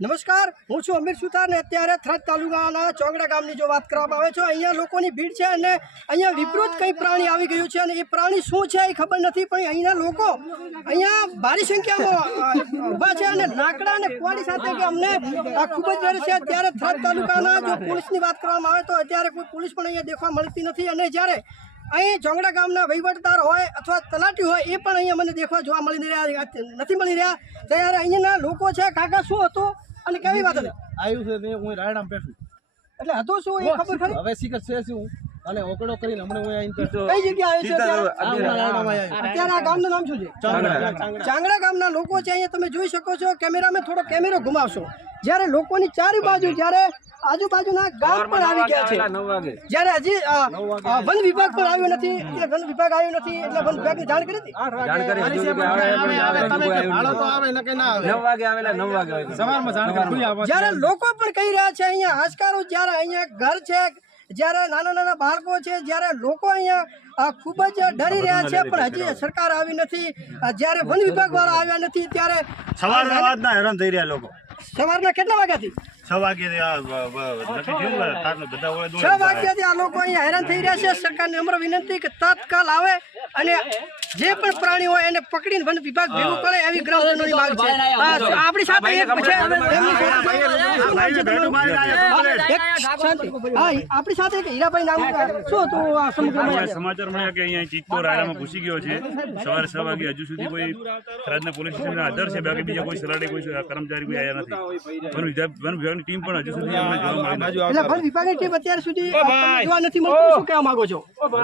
નમસ્કાર, હું છું અમીર સુથાર ને અત્યારે થરાદ તાલુકાના ચોંગડા ગામની જો વાત કરવામાં આવે છે, અહીંયા લોકોની ભીડ છે અને અહીંયા વિકૃત કંઈ પ્રાણી આવી ગયું છે અને એ પ્રાણી શું છે એ ખબર નથી, પણ અહીંના લોકો અહીંયા ભારી સંખ્યામાં ઊભા છે અને લાકડા અને કુવાડી સાથે કે અમને ખૂબ જ ડર છે। ત્યારે થરાદ તાલુકાના જો પોલીસની વાત કરવામાં આવે તો અત્યારે કોઈ પોલીસ પણ અહીંયા દેખવા મળતી નથી અને જ્યારે અહીં ચોંગડા ગામના વહીવટદાર હોય અથવા તલાટી હોય એ પણ અહીંયા મને દેખવા જોવા નથી મળી રહ્યા। ત્યારે અહીંના લોકો છે, કાકા શું હતું અને કેવી વાત હતી? આવ્યું છે તે હું રાયડામ બેઠું એટલે હતું શું એ ખબર ખરી? હવે શીખર છે શું અને ઓકડો કરીને હમણે હું અહીં કઈ જગ્યાએ છે અત્યારે? આ ગામનું નામ શું છે? ચાંગડા ગામના લોકો છે। અહીંયા તમે જોઈ શકો છો, કેમેરામાં થોડો કેમેરો ઘુમાવશો, જ્યારે લોકોની ચારે બાજુ જ્યારે આજુબાજુના ગામ પણ આવી ગયા છે, જ્યારે હજી વન વિભાગ પણ આવ્યો નથી, વન વિભાગ આવ્યો નથી એટલે વન વિભાગની જાણ કરી હતી। જ્યારે લોકો પણ કહી રહ્યા છે અહીંયા હાશકારો, જ્યારે અહીંયા ઘર છે, જ્યારે નાના નાના બાળકો છે, જ્યારે લોકો અહીંયા ખૂબ જ ડરી રહ્યા છે પણ હજી સરકાર આવી નથી, જ્યારે વન વિભાગ વાળા આવ્યા નથી, ત્યારે સવારના હેરાન થઈ રહ્યા લોકો। સવારના કેટલા વાગ્યાથી? 6 વાગ્યાથી 6 વાગ્યાથી આ લોકો અહીંયા હેરાન થઈ રહ્યા છે। સરકારને નમ્ર વિનંતી કે તત્કાલ આવે અને જે પણ પ્રાણી હોય એને પકડીને વન વિભાગ ભેગું કરે એવી ગ્રામજનોની માંગ છે। આપણી સાથે એક છે, આપણી સાથે એક હીરાભાઈ નામ, શું હતું આ સમાચાર મળ્યા કે અહીંયા ચિત્તો રાયડામાં ઘૂસી ગયો છે સવારે 6 વાગે। હજુ સુધી કોઈ થરાદના પોલીસ સ્ટેશનના આધાર છે, બાકી બીજા કોઈ સલાડે કોઈ કર્મચારી કોઈ આવ્યા નથી। વન વિભાગની ટીમ પણ હજુ સુધી અમને જોવા મળી નથી। એટલે વન વિભાગની ટીમ અત્યાર સુધી જોવા નથી મળતું, શું કહેવા માંગો છો?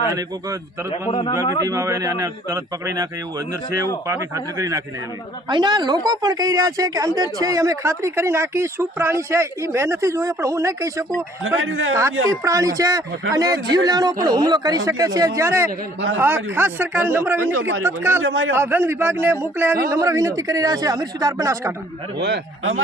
અને કોઈક તરત વન વિભાગની ટીમ આવે અને આને તરત પકડી નાખે એવું અંદર છે એવું પાકી ખાતરી કરી નાખીને એવી અહીંના લોકો પણ કહી રહ્યા છે કે અંદર છે, અમે ખાતરી કરી નાખી। શું પ્રાણી છે એ મેં નથી જોયો પણ હું નહીં કહી શકું, પણ ઘાતકી પ્રાણી છે અને જીવલેણો પણ હુમલો કરી શકે છે। જ્યારે ખાસ સરકારે નમ્ર વિનંતી કે તત્કાલ વન વિભાગને મોકલે એવી નમ્ર વિનંતી કરી રહ્યા છે। અમીર સુથાર, બનાસકાંઠા।